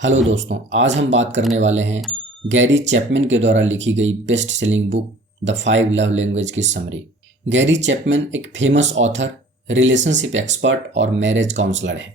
Hello दोस्तों, आज हम बात करने वाले हैं गैरी चैपमैन के द्वारा लिखी गई best selling book the 5 love language की समरी। गैरी चैपमैन एक फेमस ऑथर, रिलेशनशिप एक्सपर्ट और मैरिज काउंसलर है।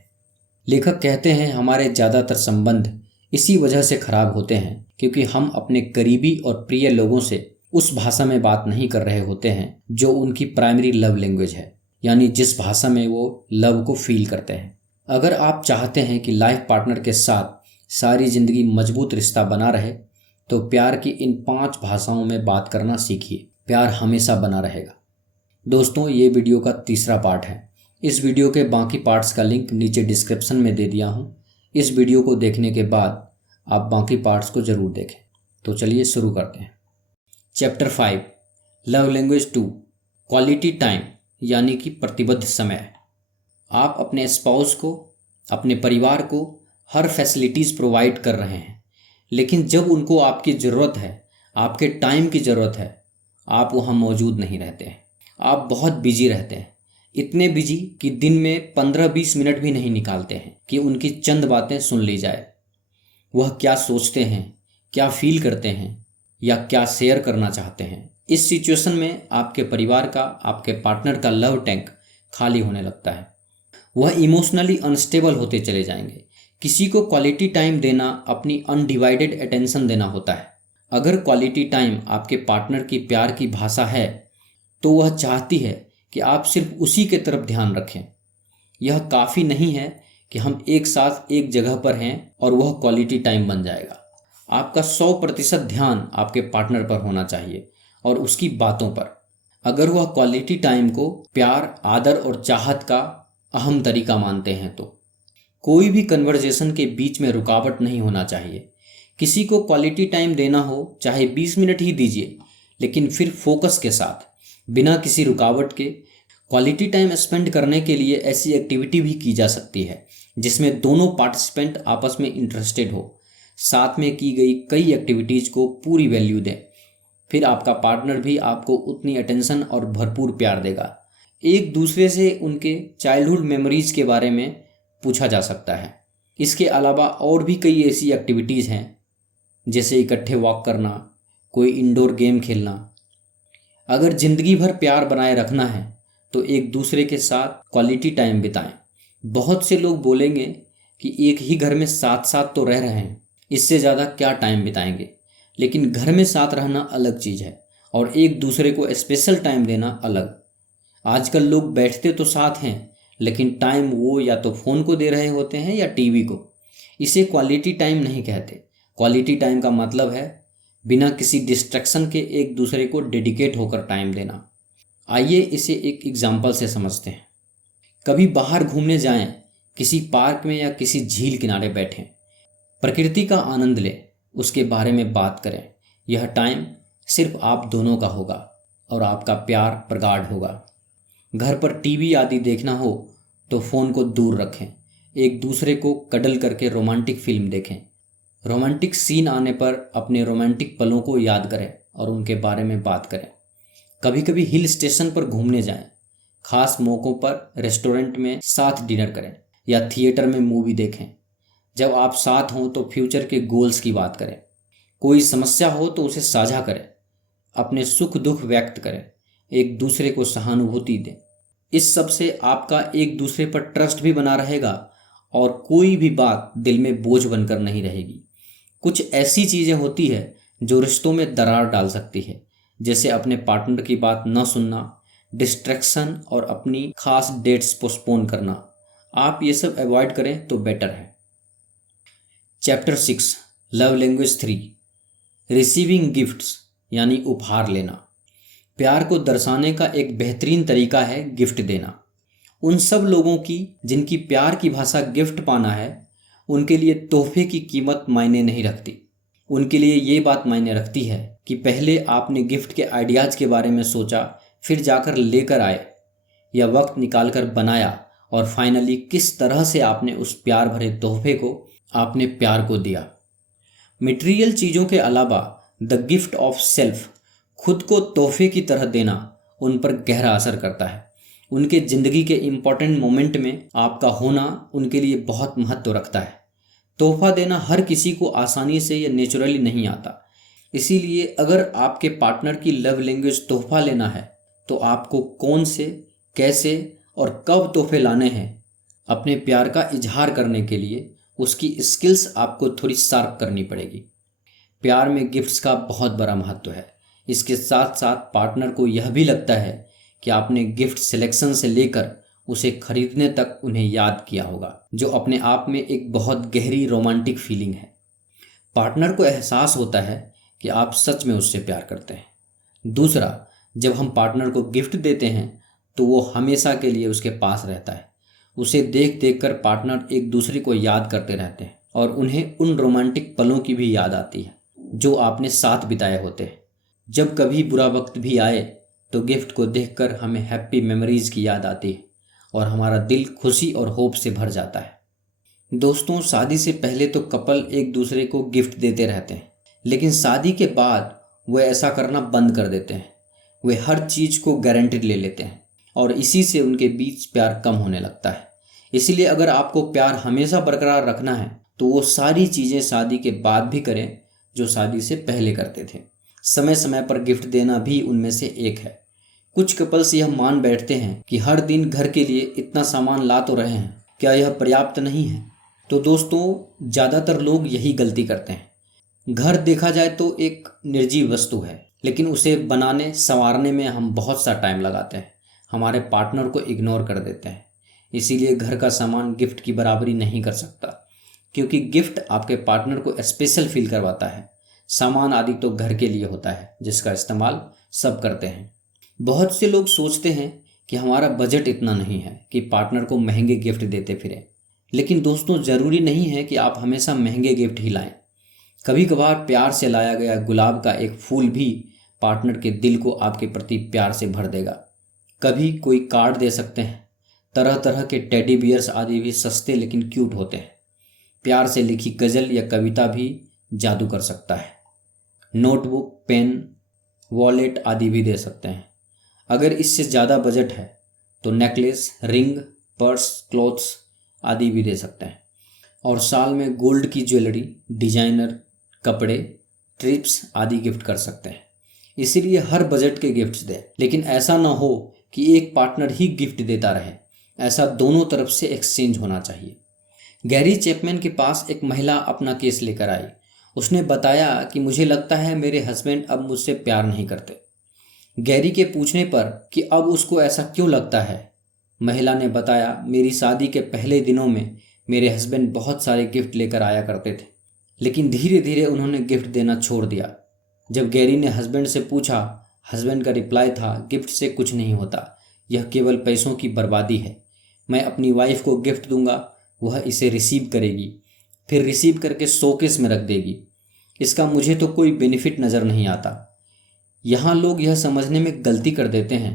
लेखक कहते हैं हमारे ज़्यादातर संबंध इसी वजह से खराब होते हैं क्योंकि हम अपने करीबी और प्रिय लोगों से उस भाषा में बात नहीं कर रहे होते हैं जो उनकी प्राइमरी लव लैंग्वेज है, यानी जिस भाषा में वो लव को फील करते हैं। अगर आप चाहते हैं कि लाइफ पार्टनर के साथ सारी जिंदगी मजबूत रिश्ता बना रहे तो प्यार की इन 5 भाषाओं में बात करना सीखिए। प्यार हमेशा बना रहेगा। दोस्तों, ये वीडियो का तीसरा पार्ट है। इस वीडियो के बाकी पार्ट्स का लिंक नीचे डिस्क्रिप्शन में दे दिया हूँ। इस वीडियो को देखने के बाद आप बाकी पार्ट्स को ज़रूर देखें। तो चलिए शुरू करते हैं। Chapter 5 love language 2 quality time, यानी कि प्रतिबद्ध समय। आप अपने स्पाउस को, अपने परिवार को हर फैसिलिटीज़ प्रोवाइड कर रहे हैं, लेकिन जब उनको आपकी ज़रूरत है, आपके टाइम की ज़रूरत है, आप वहाँ मौजूद नहीं रहते हैं। आप बहुत बिजी रहते हैं, इतने बिजी कि दिन में 15-20 मिनट भी नहीं निकालते हैं कि उनकी चंद बातें सुन ली जाए। वह क्या सोचते हैं, क्या फील करते हैं या क्या शेयर करना चाहते हैं। इस सिचुएशन में आपके परिवार का, आपके पार्टनर का लव टैंक खाली होने लगता है। वह इमोशनली अनस्टेबल होते चले जाएंगे। किसी को क्वालिटी टाइम देना अपनी अनडिवाइडेड अटेंशन देना होता है। अगर क्वालिटी टाइम आपके पार्टनर की प्यार की भाषा है तो वह चाहती है कि आप सिर्फ उसी के तरफ ध्यान रखें। यह काफ़ी नहीं है कि हम एक साथ एक जगह पर हैं और वह क्वालिटी टाइम बन जाएगा। आपका 100% ध्यान आपके पार्टनर पर होना चाहिए और उसकी बातों पर। अगर वह क्वालिटी टाइम को प्यार, आदर और चाहत का अहम तरीका मानते हैं तो कोई भी कन्वर्जेशन के बीच में रुकावट नहीं होना चाहिए। किसी को क्वालिटी टाइम देना हो, चाहे 20 मिनट ही दीजिए, लेकिन फिर फोकस के साथ, बिना किसी रुकावट के। क्वालिटी टाइम स्पेंड करने के लिए ऐसी एक्टिविटी भी की जा सकती है जिसमें दोनों पार्टिसिपेंट आपस में इंटरेस्टेड हो। साथ में की गई कई एक्टिविटीज़ को पूरी वैल्यू दें, फिर आपका पार्टनर भी आपको उतनी अटेंशन और भरपूर प्यार देगा। एक दूसरे से उनके चाइल्डहुड मेमोरीज के बारे में पूछा जा सकता है। इसके अलावा और भी कई ऐसी एक्टिविटीज़ हैं, जैसे इकट्ठे वॉक करना, कोई इंडोर गेम खेलना। अगर ज़िंदगी भर प्यार बनाए रखना है तो एक दूसरे के साथ क्वालिटी टाइम बिताएं। बहुत से लोग बोलेंगे कि एक ही घर में साथ साथ तो रह रहे हैं, इससे ज़्यादा क्या टाइम बिताएंगे। लेकिन घर में साथ रहना अलग चीज़ है और एक दूसरे को स्पेशल टाइम देना अलग। आजकल लोग बैठते तो साथ हैं, लेकिन टाइम वो या तो फ़ोन को दे रहे होते हैं या टीवी को। इसे क्वालिटी टाइम नहीं कहते। क्वालिटी टाइम का मतलब है बिना किसी डिस्ट्रैक्शन के एक दूसरे को डेडिकेट होकर टाइम देना। आइए इसे एक एग्जाम्पल से समझते हैं। कभी बाहर घूमने जाएं, किसी पार्क में या किसी झील किनारे बैठें, प्रकृति का आनंद लें, उसके बारे में बात करें। यह टाइम सिर्फ आप दोनों का होगा और आपका प्यार प्रगाढ़ होगा। घर पर टीवी आदि देखना हो तो फ़ोन को दूर रखें। एक दूसरे को कडल करके रोमांटिक फिल्म देखें। रोमांटिक सीन आने पर अपने रोमांटिक पलों को याद करें और उनके बारे में बात करें। कभी कभी हिल स्टेशन पर घूमने जाएं। खास मौक़ों पर रेस्टोरेंट में साथ डिनर करें या थिएटर में मूवी देखें। जब आप साथ हों तो फ्यूचर के गोल्स की बात करें। कोई समस्या हो तो उसे साझा करें। अपने सुख दुख व्यक्त करें। एक दूसरे को सहानुभूति दें। इस सब से आपका एक दूसरे पर ट्रस्ट भी बना रहेगा और कोई भी बात दिल में बोझ बनकर नहीं रहेगी। कुछ ऐसी चीज़ें होती है जो रिश्तों में दरार डाल सकती है, जैसे अपने पार्टनर की बात न सुनना, डिस्ट्रैक्शन और अपनी खास डेट्स पोस्टपोन करना। आप ये सब अवॉइड करें तो बेटर है। Chapter 6 love language 3 receiving gifts, यानी उपहार लेना। प्यार को दर्शाने का एक बेहतरीन तरीका है गिफ्ट देना। उन सब लोगों की जिनकी प्यार की भाषा गिफ्ट पाना है, उनके लिए तोहफे की कीमत मायने नहीं रखती। उनके लिए ये बात मायने रखती है कि पहले आपने गिफ्ट के आइडियाज़ के बारे में सोचा, फिर जाकर लेकर आए या वक्त निकालकर बनाया और फाइनली किस तरह से आपने उस प्यार भरे तोहफे को आपने प्यार को दिया। मटेरियल चीज़ों के अलावा द गिफ्ट ऑफ सेल्फ, खुद को तोहफे की तरह देना, उन पर गहरा असर करता है। उनके ज़िंदगी के इम्पॉर्टेंट मोमेंट में आपका होना उनके लिए बहुत महत्व रखता है। तोहफा देना हर किसी को आसानी से या नेचुरली नहीं आता। इसीलिए अगर आपके पार्टनर की लव लैंग्वेज तोहफा लेना है तो आपको कौन से, कैसे और कब तोहफे लाने हैं, अपने प्यार का इजहार करने के लिए उसकी स्किल्स आपको थोड़ी शार्प करनी पड़ेगी। प्यार में गिफ्ट्स का बहुत बड़ा महत्व है। इसके साथ साथ पार्टनर को यह भी लगता है कि आपने गिफ्ट सिलेक्शन से लेकर उसे खरीदने तक उन्हें याद किया होगा, जो अपने आप में एक बहुत गहरी रोमांटिक फीलिंग है। पार्टनर को एहसास होता है कि आप सच में उससे प्यार करते हैं। दूसरा, जब हम पार्टनर को गिफ्ट देते हैं तो वो हमेशा के लिए उसके पास रहता है। उसे देख देख कर पार्टनर एक दूसरे को याद करते रहते हैं और उन्हें उन रोमांटिक पलों की भी याद आती है जो आपने साथ बिताए होते हैं। जब कभी बुरा वक्त भी आए तो गिफ्ट को देखकर हमें हैप्पी मेमोरीज की याद आती है और हमारा दिल खुशी और होप से भर जाता है। दोस्तों, शादी से पहले तो कपल एक दूसरे को गिफ्ट देते रहते हैं, लेकिन शादी के बाद वे ऐसा करना बंद कर देते हैं। वे हर चीज़ को गारंटेड ले लेते हैं और इसी से उनके बीच प्यार कम होने लगता है। इसलिए अगर आपको प्यार हमेशा बरकरार रखना है तो वो सारी चीज़ें शादी के बाद भी करें जो शादी से पहले करते थे। समय समय पर गिफ्ट देना भी उनमें से एक है। कुछ कपल्स यह मान बैठते हैं कि हर दिन घर के लिए इतना सामान ला तो रहे हैं, क्या यह पर्याप्त नहीं है? तो दोस्तों, ज़्यादातर लोग यही गलती करते हैं। घर देखा जाए तो एक निर्जीव वस्तु है, लेकिन उसे बनाने संवारने में हम बहुत सा टाइम लगाते हैं, हमारे पार्टनर को इग्नोर कर देते हैं। इसीलिए घर का सामान गिफ्ट की बराबरी नहीं कर सकता, क्योंकि गिफ्ट आपके पार्टनर को स्पेशल फील करवाता है। सामान आदि तो घर के लिए होता है जिसका इस्तेमाल सब करते हैं। बहुत से लोग सोचते हैं कि हमारा बजट इतना नहीं है कि पार्टनर को महंगे गिफ्ट देते फिरें। लेकिन दोस्तों, ज़रूरी नहीं है कि आप हमेशा महंगे गिफ्ट ही लाएं। कभी कभार प्यार से लाया गया गुलाब का एक फूल भी पार्टनर के दिल को आपके प्रति प्यार से भर देगा। कभी कोई कार्ड दे सकते हैं। तरह तरह के टेडी बियर्स आदि भी सस्ते लेकिन क्यूट होते हैं। प्यार से लिखी गज़ल या कविता भी जादू कर सकता है। नोटबुक, पेन, वॉलेट आदि भी दे सकते हैं। अगर इससे ज़्यादा बजट है तो नेकलेस, रिंग, पर्स, क्लोथ्स आदि भी दे सकते हैं। और साल में गोल्ड की ज्वेलरी, डिजाइनर कपड़े, ट्रिप्स आदि गिफ्ट कर सकते हैं। इसीलिए हर बजट के गिफ्ट्स दें, लेकिन ऐसा ना हो कि एक पार्टनर ही गिफ्ट देता रहे। ऐसा दोनों तरफ से एक्सचेंज होना चाहिए। गैरी चैपमैन के पास एक महिला अपना केस लेकर आई। उसने बताया कि मुझे लगता है मेरे हस्बैंड अब मुझसे प्यार नहीं करते। गैरी के पूछने पर कि अब उसको ऐसा क्यों लगता है, महिला ने बताया, मेरी शादी के पहले दिनों में मेरे हस्बैंड बहुत सारे गिफ्ट लेकर आया करते थे, लेकिन धीरे धीरे उन्होंने गिफ्ट देना छोड़ दिया। जब गैरी ने हस्बैंड से पूछा, हस्बैंड का रिप्लाई था, गिफ्ट से कुछ नहीं होता, यह केवल पैसों की बर्बादी है। मैं अपनी वाइफ को गिफ्ट दूंगा, वह इसे रिसीव करेगी, फिर रिसीव करके शोकेस में रख देगी। इसका मुझे तो कोई बेनिफिट नज़र नहीं आता। यहाँ लोग यह समझने में गलती कर देते हैं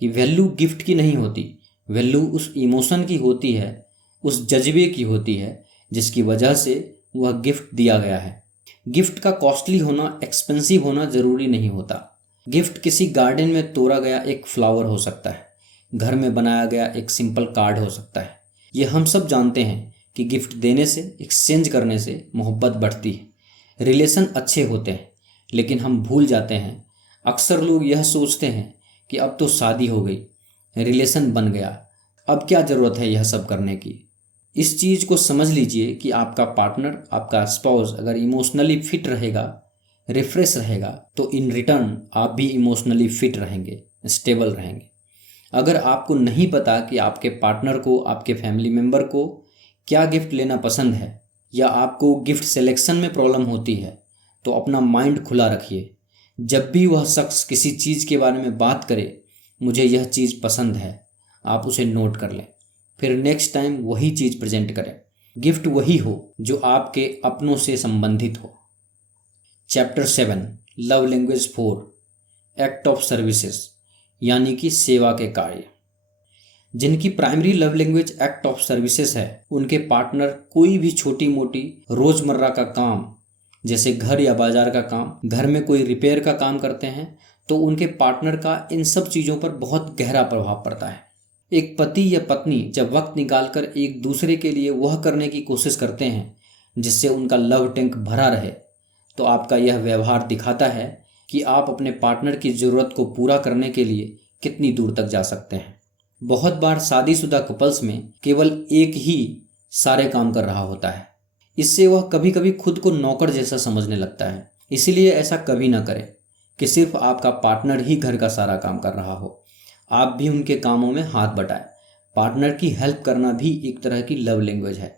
कि वैल्यू गिफ्ट की नहीं होती, वैल्यू उस इमोशन की होती है, उस जज्बे की होती है जिसकी वजह से वह गिफ्ट दिया गया है। गिफ्ट का कॉस्टली होना, एक्सपेंसिव होना ज़रूरी नहीं होता। गिफ्ट किसी गार्डन में तोड़ा गया एक फ्लावर हो सकता है, घर में बनाया गया एक सिंपल कार्ड हो सकता है। ये हम सब जानते हैं कि गिफ्ट देने से, एक्सचेंज करने से मोहब्बत बढ़ती है, रिलेशन अच्छे होते हैं। लेकिन हम भूल जाते हैं, अक्सर लोग यह सोचते हैं कि अब तो शादी हो गई, रिलेशन बन गया, अब क्या ज़रूरत है यह सब करने की। इस चीज़ को समझ लीजिए कि आपका पार्टनर, आपका स्पाउस अगर इमोशनली फिट रहेगा, रिफ्रेश रहेगा, तो इन रिटर्न आप भी इमोशनली फिट रहेंगे, स्टेबल रहेंगे। अगर आपको नहीं पता कि आपके पार्टनर को, आपके फैमिली मेम्बर को क्या गिफ्ट लेना पसंद है, या आपको गिफ्ट सिलेक्शन में प्रॉब्लम होती है, तो अपना माइंड खुला रखिए। जब भी वह शख्स किसी चीज़ के बारे में बात करे, मुझे यह चीज़ पसंद है, आप उसे नोट कर लें, फिर नेक्स्ट टाइम वही चीज़ प्रेजेंट करें। गिफ्ट वही हो जो आपके अपनों से संबंधित हो। Chapter 7, love language 4, act of services, यानी कि सेवा के कार्य। जिनकी primary love language act of services है, उनके पार्टनर कोई भी छोटी मोटी रोज़मर्रा का काम, जैसे घर या बाजार का काम, घर में कोई रिपेयर का काम करते हैं, तो उनके पार्टनर का इन सब चीज़ों पर बहुत गहरा प्रभाव पड़ता है। एक पति या पत्नी जब वक्त निकालकर एक दूसरे के लिए वह करने की कोशिश करते हैं जिससे उनका लव टैंक भरा रहे, तो आपका यह व्यवहार दिखाता है कि आप अपने पार्टनर की ज़रूरत को पूरा करने के लिए कितनी दूर तक जा सकते हैं। बहुत बार शादीशुदा कपल्स में केवल एक ही सारे काम कर रहा होता है। इससे वह कभी कभी खुद को नौकर जैसा समझने लगता है। इसीलिए ऐसा कभी ना करें कि सिर्फ आपका पार्टनर ही घर का सारा काम कर रहा हो। आप भी उनके कामों में हाथ बटाएं। पार्टनर की हेल्प करना भी एक तरह की लव लैंग्वेज है।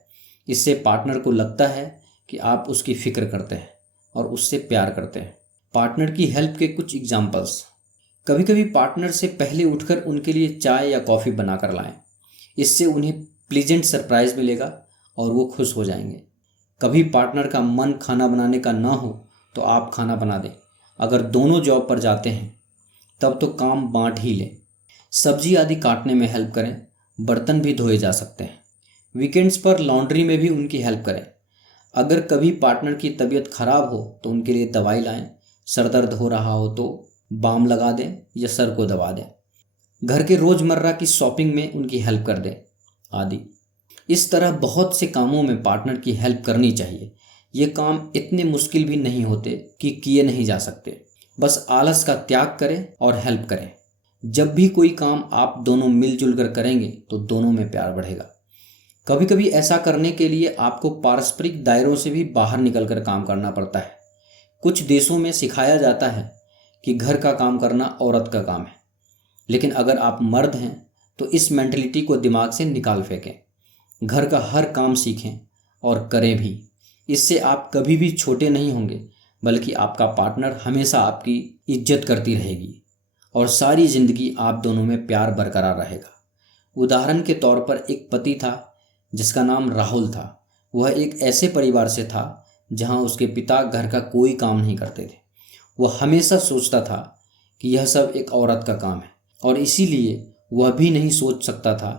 इससे पार्टनर को लगता है कि आप उसकी फ़िक्र करते हैं और उससे प्यार करते हैं। पार्टनर की हेल्प के कुछ एग्जाम्पल्स। कभी कभी पार्टनर से पहले उठकर उनके लिए चाय या कॉफ़ी बना कर लाएं। इससे उन्हें प्लीजेंट सरप्राइज़ मिलेगा और वो खुश हो जाएंगे। कभी पार्टनर का मन खाना बनाने का ना हो तो आप खाना बना दें। अगर दोनों जॉब पर जाते हैं तब तो काम बांट ही लें। सब्जी आदि काटने में हेल्प करें। बर्तन भी धोए जा सकते हैं। वीकेंड्स पर लॉन्ड्री में भी उनकी हेल्प करें। अगर कभी पार्टनर की तबीयत खराब हो तो उनके लिए दवाई लाएं। सर दर्द हो रहा हो तो बाम लगा दें या सर को दबा दें। घर के रोज़मर्रा की शॉपिंग में उनकी हेल्प कर दें आदि। इस तरह बहुत से कामों में पार्टनर की हेल्प करनी चाहिए। ये काम इतने मुश्किल भी नहीं होते कि किए नहीं जा सकते। बस आलस का त्याग करें और हेल्प करें। जब भी कोई काम आप दोनों मिलजुल कर करेंगे तो दोनों में प्यार बढ़ेगा। कभी कभी ऐसा करने के लिए आपको पारस्परिक दायरों से भी बाहर निकलकर काम करना पड़ता है। कुछ देशों में सिखाया जाता है कि घर का काम करना औरत का काम है, लेकिन अगर आप मर्द हैं तो इस मेंटलिटी को दिमाग से निकाल फेंकें। घर का हर काम सीखें और करें भी। इससे आप कभी भी छोटे नहीं होंगे, बल्कि आपका पार्टनर हमेशा आपकी इज्जत करती रहेगी और सारी ज़िंदगी आप दोनों में प्यार बरकरार रहेगा। उदाहरण के तौर पर एक पति था जिसका नाम राहुल था। वह एक ऐसे परिवार से था जहां उसके पिता घर का कोई काम नहीं करते थे। वह हमेशा सोचता था कि यह सब एक औरत का काम है और इसीलिए वह भी नहीं सोच सकता था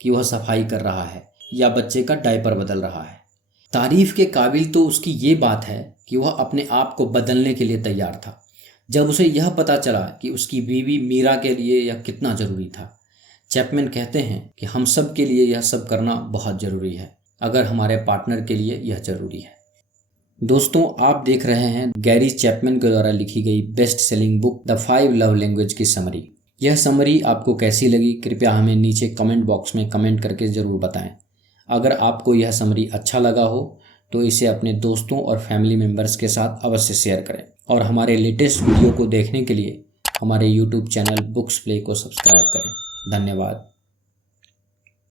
कि वह सफाई कर रहा है या बच्चे का डायपर बदल रहा है। तारीफ के काबिल तो उसकी ये बात है कि वह अपने आप को बदलने के लिए तैयार था जब उसे यह पता चला कि उसकी बीवी मीरा के लिए यह कितना ज़रूरी था। चैपमैन कहते हैं कि हम सब के लिए यह सब करना बहुत ज़रूरी है, अगर हमारे पार्टनर के लिए यह ज़रूरी है। दोस्तों, आप देख रहे हैं गैरी चैपमैन के द्वारा लिखी गई best selling book the 5 love language की समरी। यह समरी आपको कैसी लगी, कृपया हमें नीचे कमेंट बॉक्स में कमेंट करके ज़रूर बताएं। अगर आपको यह समरी अच्छा लगा हो तो इसे अपने दोस्तों और फैमिली मेम्बर्स के साथ अवश्य शेयर करें और हमारे लेटेस्ट वीडियो को देखने के लिए हमारे YouTube चैनल बुक्स प्ले को सब्सक्राइब करें। धन्यवाद।